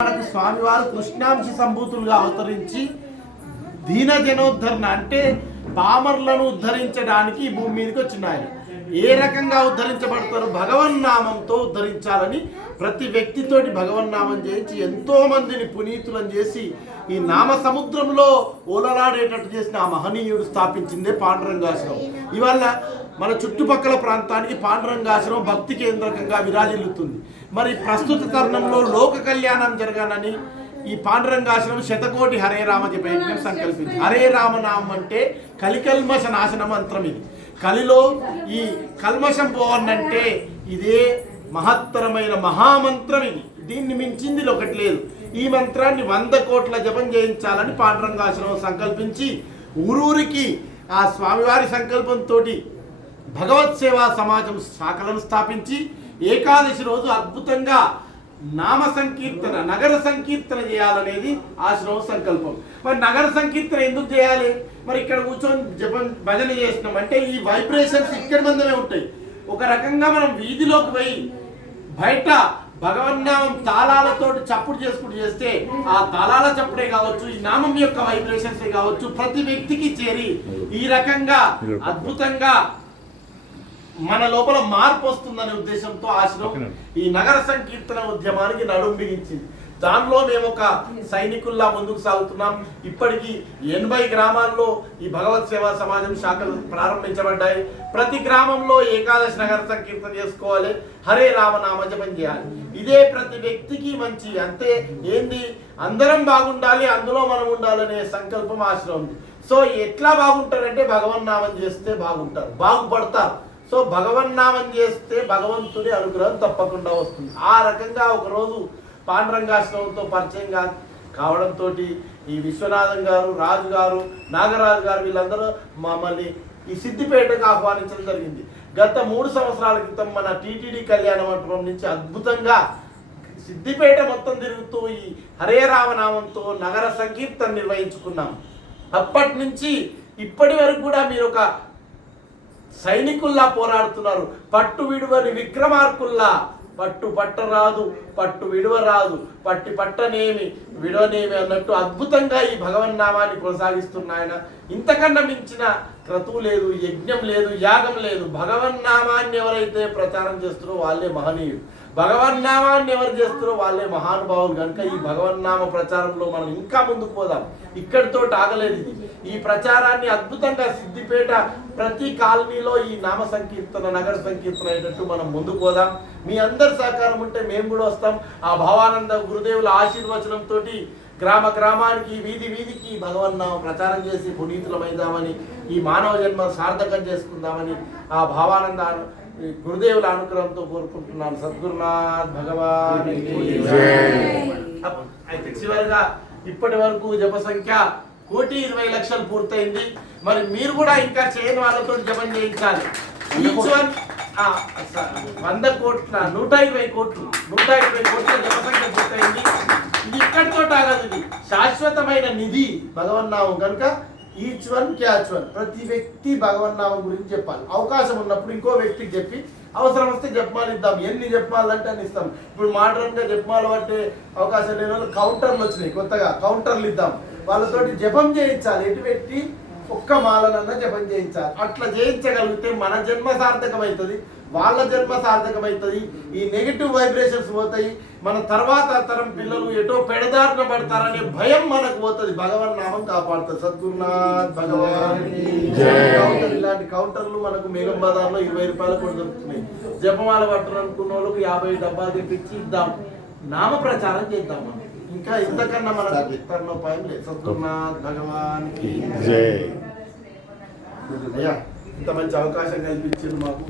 మనకు స్వామివారు కృష్ణాంశ సంభూతులుగా అవతరించి దీన జనోద్ధరణ అంటే పామర్లను ఉద్ధరించడానికి ఈ భూమి మీదకి వచ్చిన ఆయన. ఏ రకంగా ఉద్ధరించబడతారు భగవన్నామంతో ఉద్ధరించాలని ప్రతి వ్యక్తితోటి భగవన్నామం చేయించి ఎంతో మందిని పునీతులను చేసి ఈ నామ సముద్రంలో ఓలలాడేటట్టు చేసిన ఆ మహనీయుడు స్థాపించిందే పాండురంగాశ్రమం. ఇవల్ల మన చుట్టుపక్కల ప్రాంతానికి పాండురంగాశ్రమం భక్తి కేంద్రకంగా విరాజిల్లుతుంది. మరి ప్రస్తుత తరుణంలో లోక కళ్యాణం జరగాలని ఈ పాండురంగాశ్రమం శతకోటి హరే రామ జపయజ్ఞం సంకల్పించి హరే రామనామం అంటే కలికల్మష నాశన మంత్రం ఇది. కలిలో ఈ కల్మషం పోవన్నంటే ఇదే మహత్తరమైన మహామంత్రం ఇది. దీన్ని మించింది ఒకటి లేదు. ఈ మంత్రాన్ని వంద కోట్ల జపం చేయించాలని పాండురంగాశ్రమం సంకల్పించి ఊరూరికి ఆ స్వామివారి సంకల్పంతో భగవత్ సేవా సమాజం శాఖలను స్థాపించి ఏకాదశి రోజు అద్భుతంగా నామ సంకీర్తన నగర సంకీర్తన చేయాలనేది ఆశ్రమం సంకల్పం. మరి నగర సంకీర్తన ఎందుకు చేయాలి? మరి ఇక్కడ కూర్చొని జపం భజన చేస్తున్నాం. అంటే ఈ వైబ్రేషన్స్ ఇక్కడ మందమే ఉంటాయి. ఒక రకంగా మనం వీధిలోకి పోయి బయట భగవన్నామం తాళాలతో చప్పుడు చేసుకుంటూ చేస్తే ఆ తాళాల చప్పుడే కావచ్చు ఈ నామం యొక్క వైబ్రేషన్స్ కావచ్చు ప్రతి వ్యక్తికి చేరి ఈ రకంగా అద్భుతంగా మన లోపల మార్పు వస్తుందనే ఉద్దేశంతో ఆశ్రమం ఈ నగర సంకీర్తన ఉద్యమానికి నడుం బిగించింది. దానిలో మేము ఒక సైనికుల్లా ముందుకు సాగుతున్నాం. ఇప్పటికీ ఎనభై గ్రామాల్లో ఈ భగవత్ సేవా సమాజం శాఖలు ప్రారంభించబడ్డాయి. ప్రతి గ్రామంలో ఏకాదశి నగర సంకీర్తన చేసుకోవాలి. హరే రామనామ జపం చేయాలి. ఇదే ప్రతి వ్యక్తికి మంచి అంతే ఏంది? అందరం బాగుండాలి అందులో మనం ఉండాలనే సంకల్పం ఆశ్రమం. సో ఎట్లా బాగుంటారంటే భగవన్నామం చేస్తే బాగుంటారు. బాగుపడతారు. సో భగవన్నామం చేస్తే భగవంతుడి అనుగ్రహం తప్పకుండా వస్తుంది. ఆ రకంగా ఒకరోజు పాండురంగాశ్రమంతో పరిచయం కా కావడంతో ఈ విశ్వనాథం గారు రాజు గారు నాగరాజు గారు వీళ్ళందరూ మమ్మల్ని ఈ సిద్దిపేటకు ఆహ్వానించడం జరిగింది. గత మూడు సంవత్సరాల క్రితం మన టీటీడీ కళ్యాణ మండపం నుంచి అద్భుతంగా సిద్దిపేట మొత్తం తిరుగుతూ ఈ హరే రామనామంతో నగర సంకీర్తన నిర్వహించుకున్నాం. అప్పటి నుంచి ఇప్పటి వరకు కూడా మీరు ఒక సైనికుల్లా పోరాడుతున్నారు. పట్టు విడువని విక్రమార్కుల్లా పట్టు పట్టరాదు పట్టు విడువరాదు పట్టి పట్టనేమి విడవనేమి అన్నట్టు అద్భుతంగా ఈ భగవన్నామాన్ని కొనసాగిస్తున్న ఆయన. ఇంతకన్నా మించిన క్రతువు లేదు యజ్ఞం లేదు యాగం లేదు. భగవన్నామాన్ని ఎవరైతే ప్రచారం చేస్తారో వాళ్ళే మహనీయుడు భగవన్నామాన్ని ఎవరు చేస్తారో వాళ్ళే మహానుభావులు. కనుక ఈ భగవన్నామ ప్రచారంలో మనం ఇంకా ముందుకు పోదాం. ఇక్కడితో ఆగలేదు ఇది. ఈ ప్రచారాన్ని అద్భుతంగా సిద్దిపేట ప్రతి కాలనీలో ఈ నామ సంకీర్తన నగర సంకీర్తన అయినట్టు మనం ముందుకు పోదాం. మీ అందరి సహకారం ఉంటే మేము కూడా వస్తాం. ఆ భావానంద గురుదేవుల ఆశీర్వచనంతో గ్రామ గ్రామానికి వీధి వీధికి భగవన్నామ ప్రచారం చేసి పునీతులమైదామని ఈ మానవ జన్మ సార్థకం చేసుకుందామని ఆ భావానంద గురుదేవుల అనుగ్రహంతో కోరుకుంటున్నాను. సద్గురునాథ్ భగవాన్ అయితే చివరిగా ఇప్పటి వరకు జప సంఖ్య కోటి ఇరవై లక్షలు పూర్తయింది. మరి మీరు కూడా ఇంకా చేయని వాళ్ళతో జపం చేయించాలి. ఈచ్ వన్ వంద కోట్ల నూట ఇరవై కోట్లు నూట ఇరవై కోట్ల జప సంఖ్య పూర్తయింది. ఇది ఇక్కడితో ఆగదు ఇది. శాశ్వతమైన నిధి భగవన్నామం కనుక ఈచ్ వన్ క్యాచ్ వన్. ప్రతి వ్యక్తి భగవన్నామం గురించి చెప్పాలి. అవకాశం ఉన్నప్పుడు ఇంకో వ్యక్తికి చెప్పి అవసరం వస్తే జపమాలు ఇద్దాం. ఎన్ని జపమాలంటే అని ఇస్తాం. ఇప్పుడు మోడర్న్గా జపమాలు పట్టే అవకాశం లేని వాళ్ళు కౌంటర్లు వచ్చినాయి. కొత్తగా కౌంటర్లు ఇద్దాం. వాళ్ళతోటి జపం చేయించాలి. ఎటు పెట్టి ఒక్క మాలనన్నా జపం చేయించాలి. అట్లా చేయించగలిగితే మన జన్మ సార్థకమవుతుంది వాళ్ళ జన్మ సార్థకమవుతుంది ఈ నెగిటివ్ వైబ్రేషన్స్ పోతాయి. మన తర్వాత తరం పిల్లలు ఎటో పెడదారిన పడతారనే భయం మనకు పోతుంది. భగవన్ నామం కాపాడుతుంది సద్గురునాథ్ భగవాన్ ఇలాంటి కౌంటర్లు మనకు మేఘం బజార్లో ఇరవై రూపాయలు కూడా దొరుకుతున్నాయి. జపమాల పట్టను అనుకున్న వాళ్ళకి యాభై డబ్బాలు తెప్పించి ఇద్దాం. నామ ప్రచారం చేద్దాం మనం. ఇంకా ఇంతకన్నా మనకు తరుణోపాయం లేదు. సద్గురునాథ్ భగవాన్ జై. అయ్యా. ఇంత మంచి అవకాశం కల్పించింది మాకు.